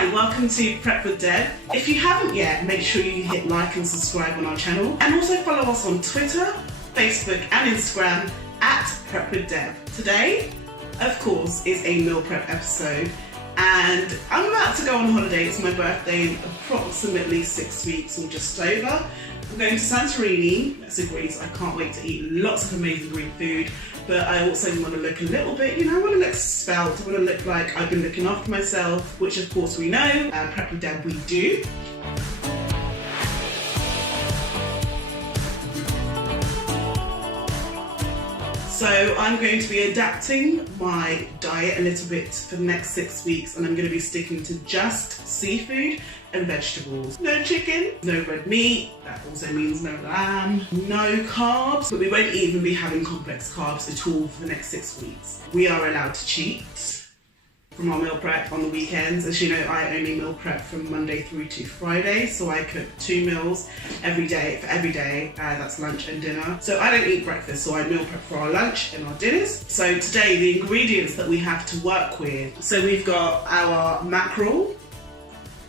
Hi, welcome to Prep with Deb. If you haven't yet, make sure you hit like and subscribe on our channel, and also follow us on Twitter, Facebook and Instagram at Prep with Deb. Today, of course, is a meal prep episode, and I'm about to go on holiday. It's my birthday in approximately 6 weeks or just over. I'm going to Santorini, that's in Greece. I can't wait to eat lots of amazing Greek food, but I also want to look a little bit, I want to look svelte, I want to look like I've been looking after myself, which of course we know, Prep with Deb we do. So I'm going to be adapting my diet a little bit for the next 6 weeks, and I'm going to be sticking to just seafood and vegetables. No chicken, no red meat, that also means no lamb, no carbs, but we won't even be having complex carbs at all for the next 6 weeks. We are allowed to cheat from our meal prep on the weekends. As you know, I only meal prep from Monday through to Friday, so I cook 2 meals every day for every day. That's lunch and dinner. So I don't eat breakfast, so I meal prep for our lunch and our dinners. So today, the ingredients that we have to work with. So we've got our mackerel.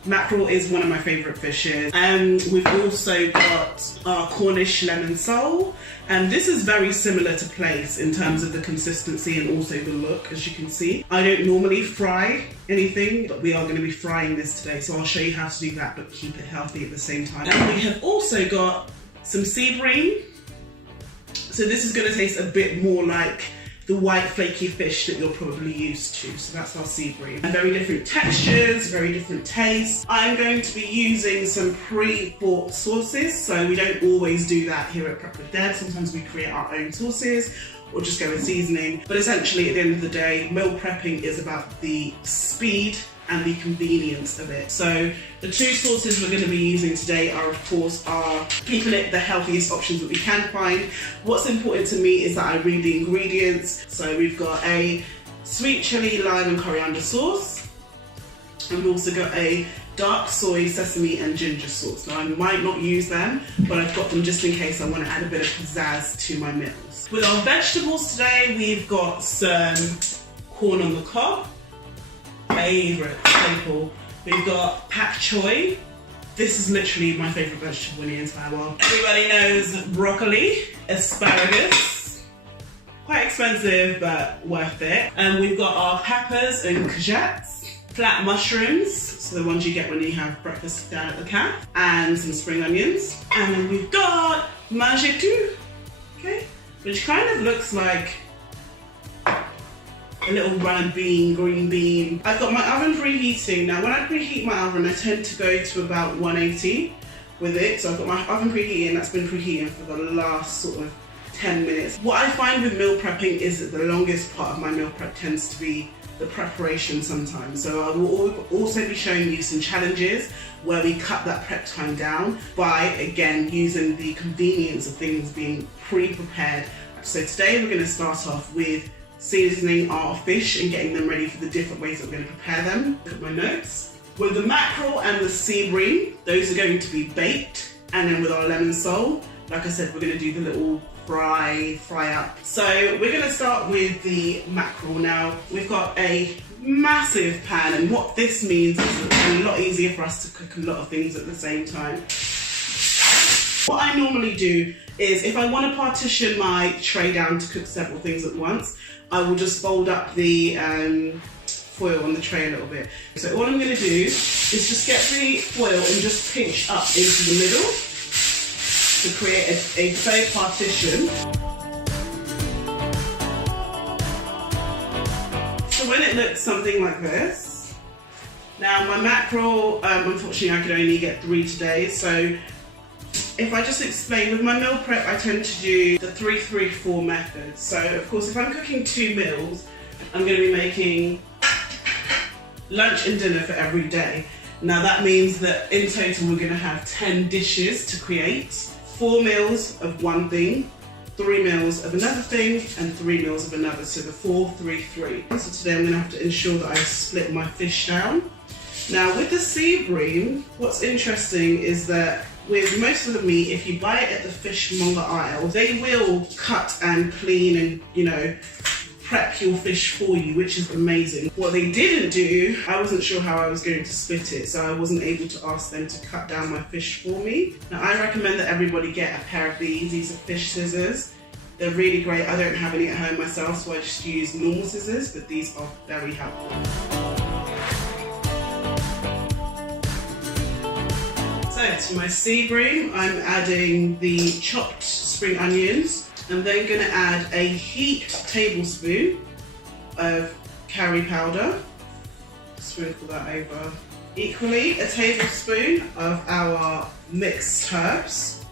Mackerel is one of my favourite fishes, and we've also got our Cornish lemon sole, and this is very similar to plaice in terms of the consistency and also the look, as you can see. I don't normally fry anything, but we are going to be frying this today, so I'll show you how to do that but keep it healthy at the same time. And we have also got some sea bream, so this is going to taste a bit more like the white flaky fish that you're probably used to. So that's our sea bream. And very different textures, very different tastes. I'm going to be using some pre-bought sauces, so we don't always do that here at Prep with Deb. Sometimes we create our own sauces or just go with seasoning. But essentially at the end of the day, meal prepping is about the speed and the convenience of it. So the 2 sauces we're going to be using today are, of course, keeping it the healthiest options that we can find. What's important to me is that I read the ingredients. So we've got a sweet chili, lime and coriander sauce. And we've also got a dark soy, sesame and ginger sauce. Now I might not use them, but I've got them just in case I want to add a bit of pizzazz to my meals. With our vegetables today, we've got some corn on the cob, favourite staple. We've got Pak Choi. This is literally my favourite vegetable in the entire world. Everybody knows broccoli, asparagus, quite expensive but worth it. And we've got our peppers and courgettes, flat mushrooms, so the ones you get when you have breakfast down at the camp, and some spring onions. And then we've got Mangetout, okay, which kind of looks like a little round bean, green bean. I've got my oven preheating. Now when I preheat my oven, I tend to go to about 180 with it. So I've got my oven preheating, that's been preheating for the last sort of 10 minutes. What I find with meal prepping is that the longest part of my meal prep tends to be the preparation sometimes. So I will also be showing you some challenges where we cut that prep time down by, again, using the convenience of things being pre-prepared. So today we're going to start off with seasoning our fish and getting them ready for the different ways that we're going to prepare them. Look at my notes. With the mackerel and the sea bream, those are going to be baked, and then with our lemon sole, like I said, we're going to do the little fry up. So we're going to start with the mackerel. Now we've got a massive pan, and what this means is it's a lot easier for us to cook a lot of things at the same time. What I normally do is, if I want to partition my tray down to cook several things at once, I will just fold up the foil on the tray a little bit. So all I'm going to do is just get the foil and just pinch up into the middle to create a third partition. So when it looks something like this, now my mackerel, unfortunately I could only get 3 today, so if I just explain, with my meal prep, I tend to do the 3-3-4 method. So, of course, if I'm cooking 2 meals, I'm going to be making lunch and dinner for every day. Now, that means that in total, we're going to have 10 dishes to create, 4 meals of one thing, 3 meals of another thing, and 3 meals of another. So the 4-3-3. So today, I'm going to have to ensure that I split my fish down. Now, with the sea bream, what's interesting is that with most of the meat, if you buy it at the fishmonger aisle, they will cut and clean and, prep your fish for you, which is amazing. What they didn't do, I wasn't sure how I was going to split it, so I wasn't able to ask them to cut down my fish for me. Now I recommend that everybody get a pair of these. These are fish scissors. They're really great. I don't have any at home myself, so I just use normal scissors, but these are very helpful. So to my sea bream, I'm adding the chopped spring onions. I'm then going to add a heaped tablespoon of curry powder. Sprinkle that over equally. A tablespoon of our mixed herbs.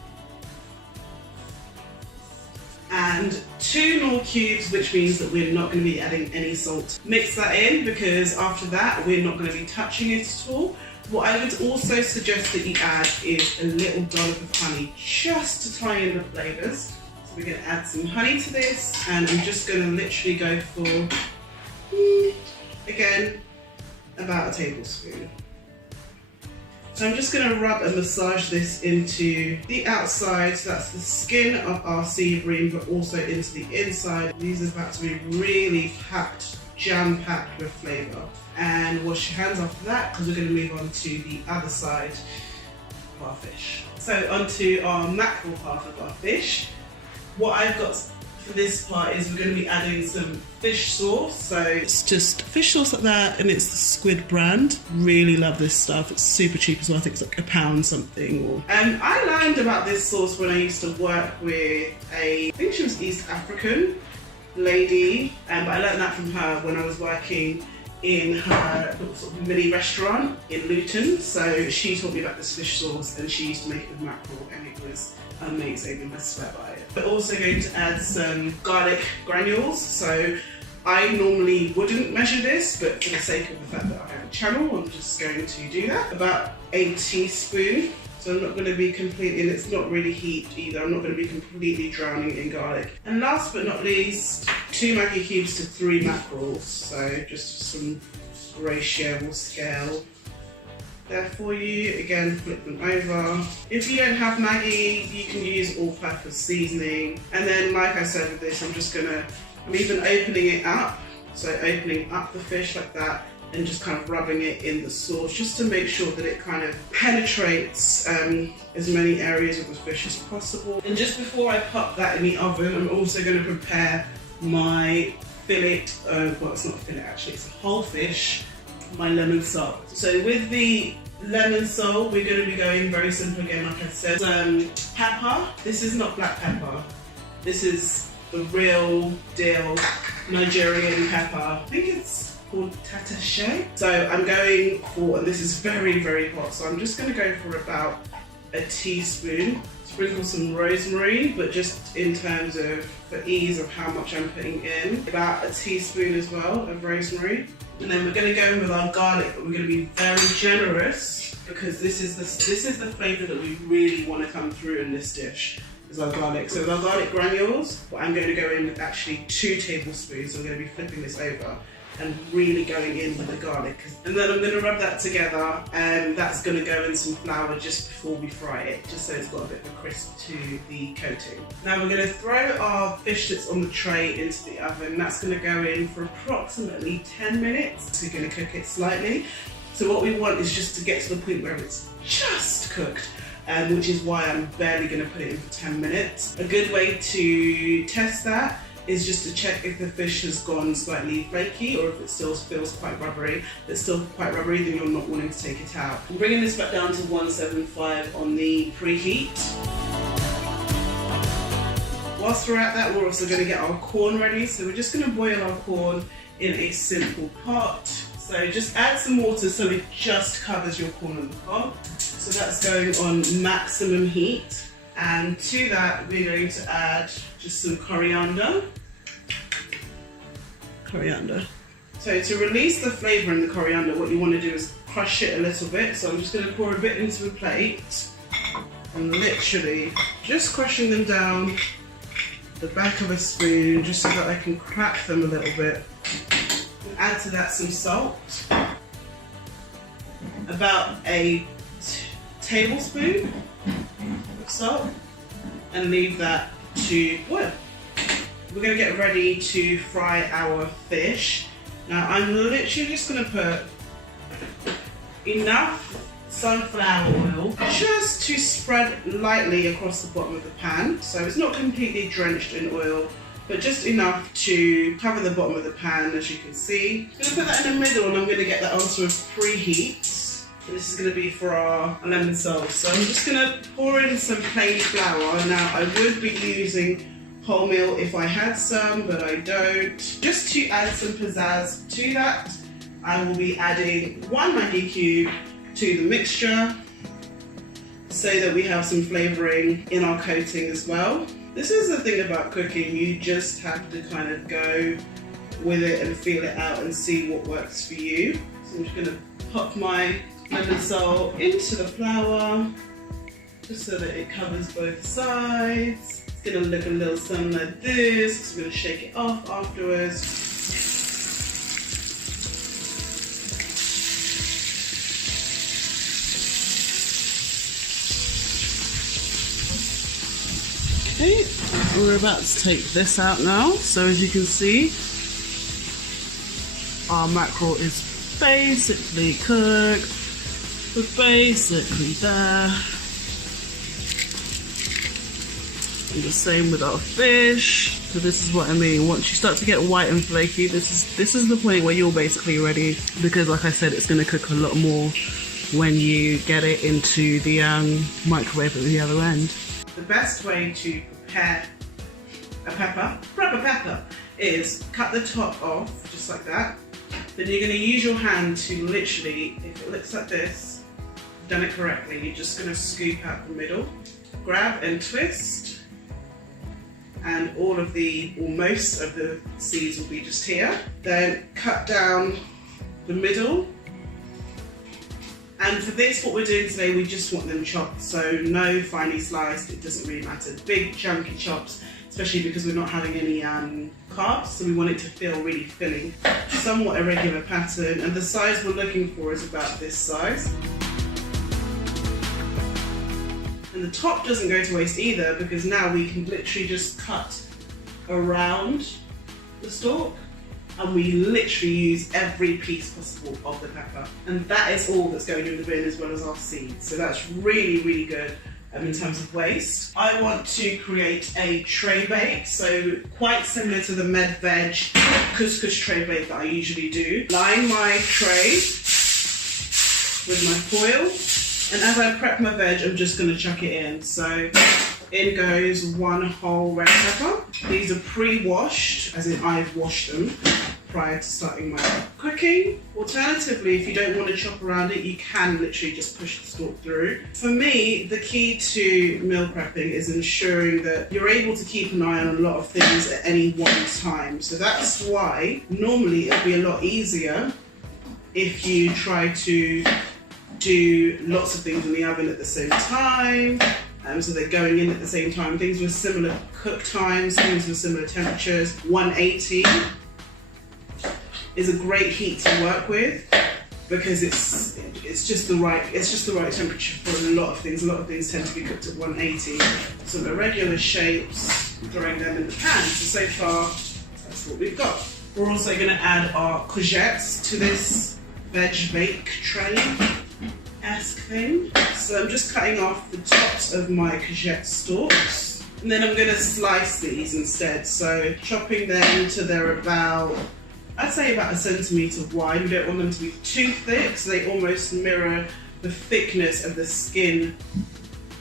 And 2 knorr cubes, which means that we're not going to be adding any salt. Mix that in, because after that we're not going to be touching it at all. What I would also suggest that you add is a little dollop of honey, just to tie in the flavours. So we're going to add some honey to this, and I'm just going to literally go for, again, about a tablespoon. So I'm just going to rub and massage this into the outside, so that's the skin of our sea bream, but also into the inside. These are about to be really packed, jam-packed with flavour. And wash your hands after that, because we're going to move on to the other side of our fish. So onto our mackerel half of our fish. What I've got for this part is we're going to be adding some fish sauce. So it's just fish sauce like that, and it's the Squid brand. Really love this stuff. It's super cheap as well. I think it's like £1 something. Or I learned about this sauce when I used to work with I think she was East African lady, but I learned that from her when I was working in her sort of mini restaurant in Luton. So she taught me about this fish sauce, and she used to make it with mackerel, and it was amazing, and I swear by it. We're also going to add some garlic granules. So I normally wouldn't measure this, but for the sake of the fact that I have a channel, I'm just going to do that. About a teaspoon. So I'm not going to be completely, and it's not really heaped either, I'm not going to be completely drowning in garlic. And last but not least, 2 maggi cubes to 3 mackerels. So just some ratio or scale there for you. Again, flip them over. If you don't have Maggi, you can use all-purpose seasoning. And then, like I said with this, I'm even opening it up. So opening up the fish like that, and just kind of rubbing it in the sauce, just to make sure that it kind of penetrates as many areas of the fish as possible. And just before I pop that in the oven, I'm also going to prepare my fillet, well, it's not a fillet actually, it's a whole fish, my lemon salt. So with the lemon salt, we're going to be going very simple again, like I said. Pepper, this is not black pepper, this is the real deal Nigerian pepper. I think it's called tatashe. So I'm going for, and this is very, very hot, so I'm just going to go for about a teaspoon. Sprinkle some rosemary, but just in terms of, for ease of how much I'm putting in, about a teaspoon as well of rosemary. And then we're going to go in with our garlic, but we're going to be very generous, because this is the flavour that we really want to come through in this dish, is our garlic. So with our garlic granules, I'm going to go in with actually 2 tablespoons. So I'm going to be flipping this over and really going in with the garlic. And then I'm going to rub that together, and that's going to go in some flour just before we fry it, just so it's got a bit of a crisp to the coating. Now we're going to throw our fish that's on the tray into the oven. That's going to go in for approximately 10 minutes. We're going to cook it slightly. So what we want is just to get to the point where it's just cooked, which is why I'm barely going to put it in for 10 minutes. A good way to test that is just to check if the fish has gone slightly flaky, or if it still feels quite rubbery. If it's still quite rubbery, then you're not wanting to take it out. I'm bringing this back down to 175 on the preheat. Whilst we're at that, we're also going to get our corn ready. So we're just going to boil our corn in a simple pot. So just add some water so it just covers your corn in the pot. So that's going on maximum heat. And to that, we're going to add just some coriander. So to release the flavour in the coriander, what you want to do is crush it a little bit. So I'm just going to pour a bit into a plate, and literally just crushing them down the back of a spoon, just so that I can crack them a little bit. And add to that some salt, about a tablespoon of salt, and leave that to boil. we're going to get ready to fry our fish. Now I'm literally just going to put enough sunflower oil just to spread lightly across the bottom of the pan. So it's not completely drenched in oil, but just enough to cover the bottom of the pan, as you can see. I'm going to put that in the middle and I'm going to get that onto a preheat. And this is going to be for our lemon sauce. So I'm just going to pour in some plain flour. Now I would be using wholemeal if I had some, but I don't. Just to add some pizzazz to that, I will be adding 1 Maggi cube to the mixture so that we have some flavouring in our coating as well. This is the thing about cooking, you just have to kind of go with it and feel it out and see what works for you. So I'm just going to pop my lemon salt into the flour just so that it covers both sides. It's going to look a little something like this because we're going to shake it off afterwards. Okay, we're about to take this out now. So as you can see, our mackerel is basically cooked. We're basically there. And the same with our fish. So this is what I mean. Once you start to get white and flaky, this is the point where you're basically ready. Because like I said, it's going to cook a lot more when you get it into the microwave at the other end. The best way to prepare a proper pepper, is cut the top off just like that. Then you're going to use your hand to literally, if it looks like this, done it correctly, you're just going to scoop out the middle, grab and twist, and all of the, or most of the seeds will be just here. Then cut down the middle. And for this, what we're doing today, we just want them chopped, so no finely sliced, it doesn't really matter. Big chunky chops, especially because we're not having any carbs, so we want it to feel really filling. Somewhat irregular pattern, and the size we're looking for is about this size. And the top doesn't go to waste either, because now we can literally just cut around the stalk. And we literally use every piece possible of the pepper. And that is all that's going in the bin, as well as our seeds. So that's really, really good in terms of waste. I want to create a tray bake, so quite similar to the med veg couscous tray bake that I usually do. Line my tray with my foil, and as I prep my veg, I'm just gonna chuck it in. So in goes 1 whole red pepper. These are pre-washed, as in I've washed them prior to starting my cooking. Alternatively, if you don't want to chop around it, you can literally just push the stalk through. For me, the key to meal prepping is ensuring that you're able to keep an eye on a lot of things at any one time. So that's why normally it'll be a lot easier if you try to do lots of things in the oven at the same time. So they're going in at the same time. Things with similar cook times, things with similar temperatures. 180 is a great heat to work with because it's just the right temperature for a lot of things. A lot of things tend to be cooked at 180. So the regular shapes, throwing them in the pan. So far, that's what we've got. We're also going to add our courgettes to this veg bake tray-esque thing. So I'm just cutting off the tops of my courgette stalks. And then I'm going to slice these instead. So chopping them to they're about, I'd say about 1 centimetre wide. We don't want them to be too thick, so they almost mirror the thickness of the skin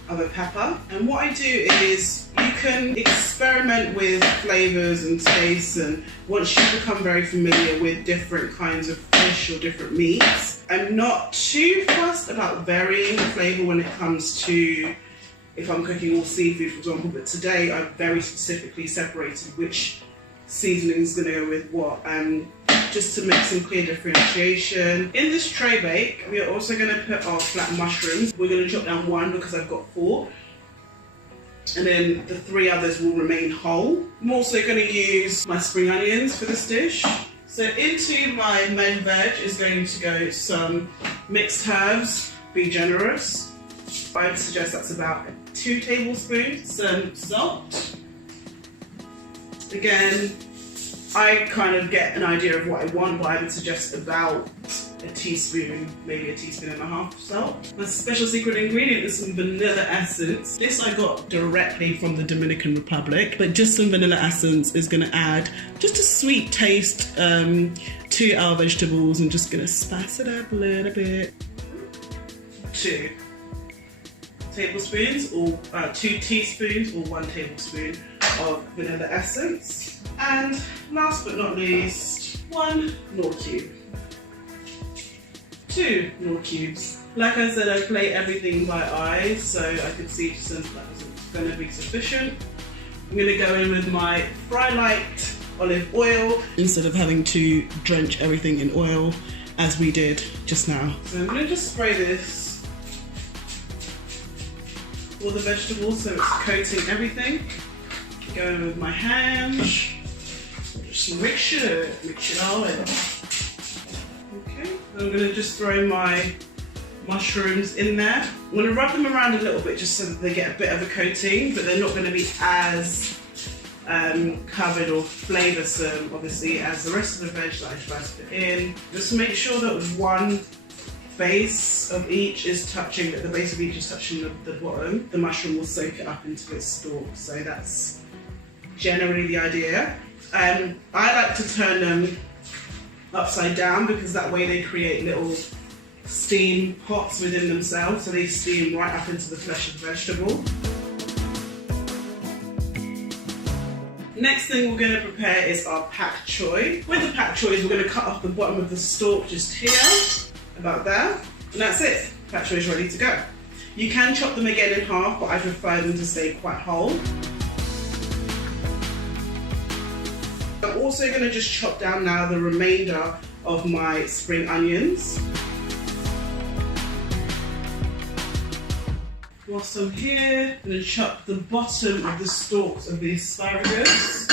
of a pepper. And what I do is you can experiment with flavours and tastes, and once you become very familiar with different kinds of fish or different meats, I'm not too fussed about varying the flavour when it comes to if I'm cooking all seafood, for example, but today I've very specifically separated which seasoning is going to go with what, just to make some clear differentiation. In this tray bake, we are also going to put our flat mushrooms. We're going to chop down 1 because I've got 4. And then the 3 others will remain whole. I'm also going to use my spring onions for this dish. So into my main veg is going to go some mixed herbs, be generous. I would suggest that's about 2 tablespoons, some salt, Again, I kind of get an idea of what I want, but I would suggest about a teaspoon, maybe a teaspoon and a half of salt. My special secret ingredient is some vanilla essence. This I got directly from the Dominican Republic, but just some vanilla essence is gonna add just a sweet taste to our vegetables. I'm just gonna spice it up a little bit. 2 tablespoons or 2 teaspoons or 1 tablespoon of vanilla essence. And last but not least, 1 knorr cube. 2 knorr cubes. Like I said, I play everything by eye, so I could see just that wasn't going to be sufficient. I'm going to go in with my Fry Light olive oil instead of having to drench everything in oil as we did just now. So I'm going to just spray this all the vegetables so it's coating everything. Go in with my hand, just mix it all in. Okay, I'm going to just throw my mushrooms in there. I'm going to rub them around a little bit just so that they get a bit of a coating, but they're not going to be as covered or flavoursome, obviously, as the rest of the veg that I try to put in. Just make sure that one base of each is touching, that the base of each is touching the bottom. The mushroom will soak it up into its stalk, so that's generally the idea. I like to turn them upside down because that way they create little steam pots within themselves, so they steam right up into the flesh of the vegetable. Next thing we're going to prepare is our Pak Choi. With the Pak Chois, we're going to cut off the bottom of the stalk just here, about there, and that's it. Pak Choi is ready to go. You can chop them again in half, but I prefer them to stay quite whole. I'm also going to just chop down now the remainder of my spring onions. Whilst I'm here, I'm going to chop the bottom of the stalks of the asparagus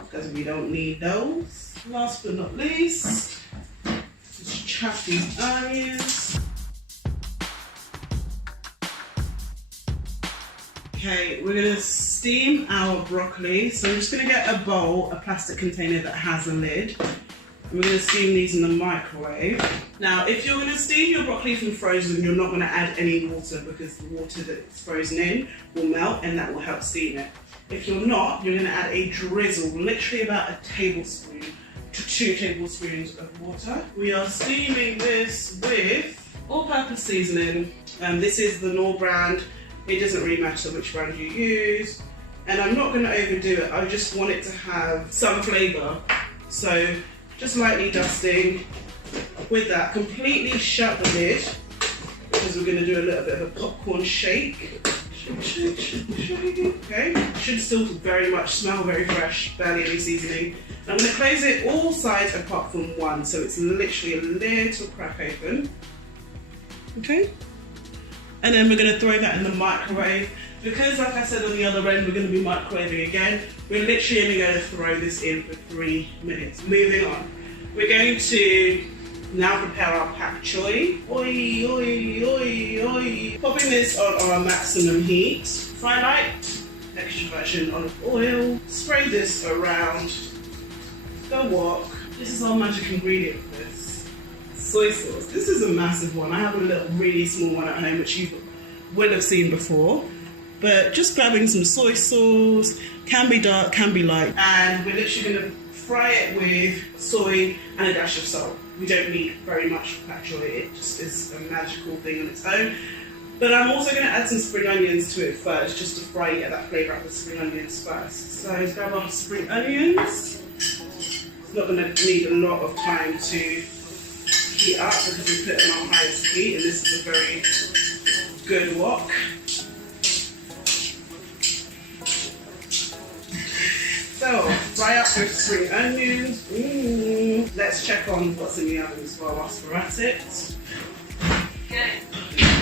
because we don't need those. Last but not least, just chop these onions. Okay, we're going to steam our broccoli. So I'm just going to get a bowl, a plastic container that has a lid. And we're going to steam these in the microwave. Now, if you're going to steam your broccoli from frozen, you're not going to add any water because the water that it's frozen in will melt and that will help steam it. If you're not, you're going to add a drizzle, literally about a tablespoon to 2 tablespoons of water. We are steaming this with all-purpose seasoning. This is the Knorr brand. It doesn't really matter which brand you use. And I'm not going to overdo it. I just want it to have some flavour. So just lightly dusting. With that, completely shut the lid because we're going to do a little bit of a popcorn shake. Shake. Okay, should still very much smell very fresh, barely any seasoning. I'm going to close it all sides apart from one, so it's literally a little crack open. Okay, and then we're going to throw that in the microwave. Because, like I said on the other end, we're going to be microwaving again. We're literally only going to throw this in for 3 minutes. Moving on, we're going to now prepare our Pak Choi. Oi, oi, oi, oi. Popping this on our maximum heat. Fry light, extra virgin olive oil. Spray this around the wok. This is our magic ingredient for this. Soy sauce. This is a massive one. I have a little really small one at home which you will have seen before. But just grabbing some soy sauce, can be dark, can be light. And we're literally going to fry it with soy and a dash of salt. We don't need very much Pak Choi, it just is a magical thing on its own. But I'm also going to add some spring onions to it first, just to fry it, that flavour out of the spring onions first. So let's grab our spring onions. It's not going to need a lot of time to heat up because we put it on our highest heat, and this is a very good wok. So, fry up those spring onions. Let's check on what's in the oven as well whilst we're at it. Okay.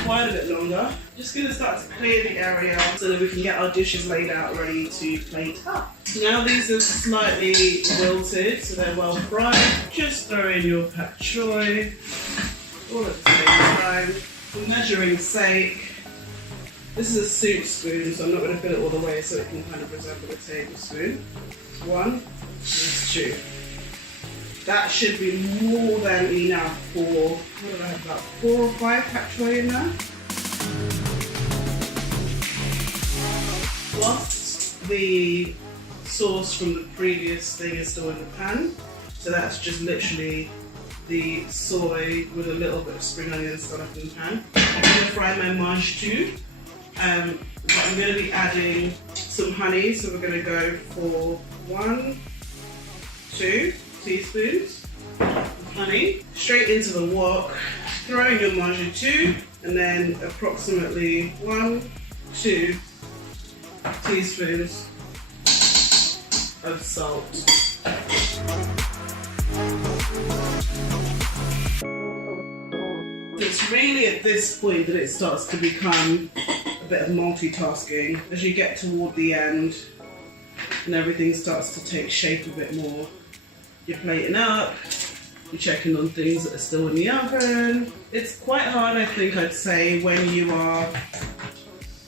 Quite a bit longer. Just going to start to clear the area so that we can get our dishes laid out ready to plate up. Now these are slightly wilted, so they're well fried. Just throw in your Pak Choi all at the same time. For measuring sake, this is a soup spoon, so I'm not going to fill it all the way so it can kind of resemble a tablespoon. 1, there's 2. That should be more than enough for, what did I have, about 4 or 5 Pak Choi in there. Whilst the sauce from the previous thing is still in the pan, so that's just literally the soy with a little bit of spring onions still up in the pan. I'm going to fry my Mangetout. But I'm going to be adding some honey, so we're going to go for 1, 2 teaspoons of honey straight into the wok, throw in your Mangetout, and then approximately 1, 2 teaspoons of salt. It's really at this point that it starts to become a bit of multitasking. As you get toward the end and everything starts to take shape a bit more, you're plating up, you're checking on things that are still in the oven. It's quite hard, I think I'd say, when you are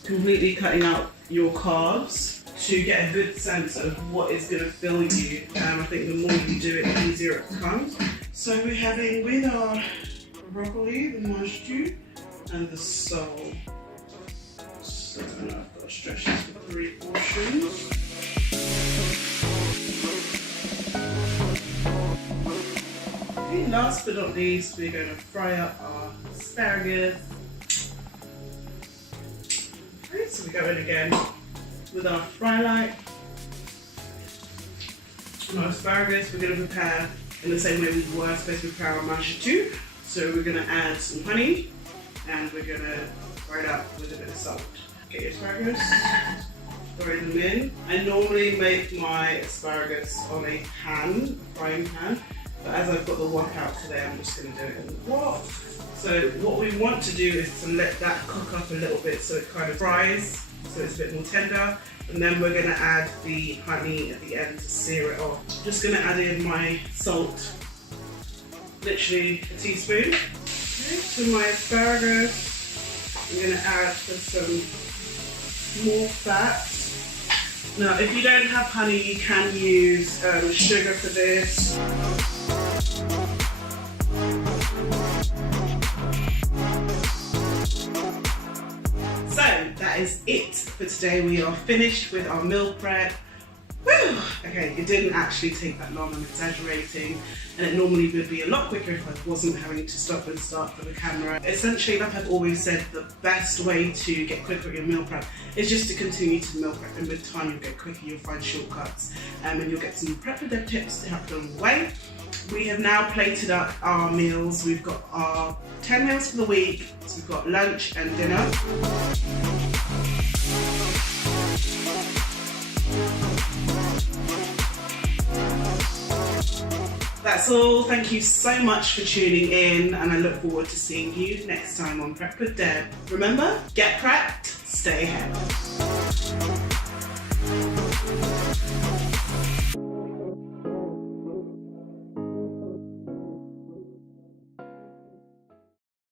completely cutting out your carbs to get a good sense of what is going to fill you. I think the more you do it, the easier it becomes. So we're having with our broccoli, the Mangetout, and the sole. So I've got to stretch this for 3 portions. Okay, last but not least, we're going to fry up our asparagus. Okay, so we go in again with our fry light. And our asparagus, we're going to prepare in the same way we were supposed to prepare our Mangetout. So we're going to add some honey and we're going to fry it up with a bit of salt. Get your asparagus, throw them in. I normally make my asparagus on a frying pan, but as I've got the wok out today, I'm just going to do it in the wok. So what we want to do is to let that cook up a little bit so it kind of fries, so it's a bit more tender. And then we're going to add the honey at the end to sear it off. Just going to add in my salt, literally a teaspoon. Okay, to my asparagus, I'm going to add some more fat. Now, if you don't have honey, you can use sugar for this. So that is it for today. We are finished with our meal prep. Whew. Okay, it didn't actually take that long, I'm exaggerating, and it normally would be a lot quicker if I wasn't having to stop and start for the camera. Essentially, like I've always said, the best way to get quicker at your meal prep is just to continue to meal prep, and with time you'll get quicker, you'll find shortcuts, and you'll get some prep with their tips to help you along the way. We have now plated up our meals. We've got our 10 meals for the week, so we've got lunch and dinner. That's all. Thank you so much for tuning in, and I look forward to seeing you next time on Prep with Deb. Remember, get prepped, stay ahead.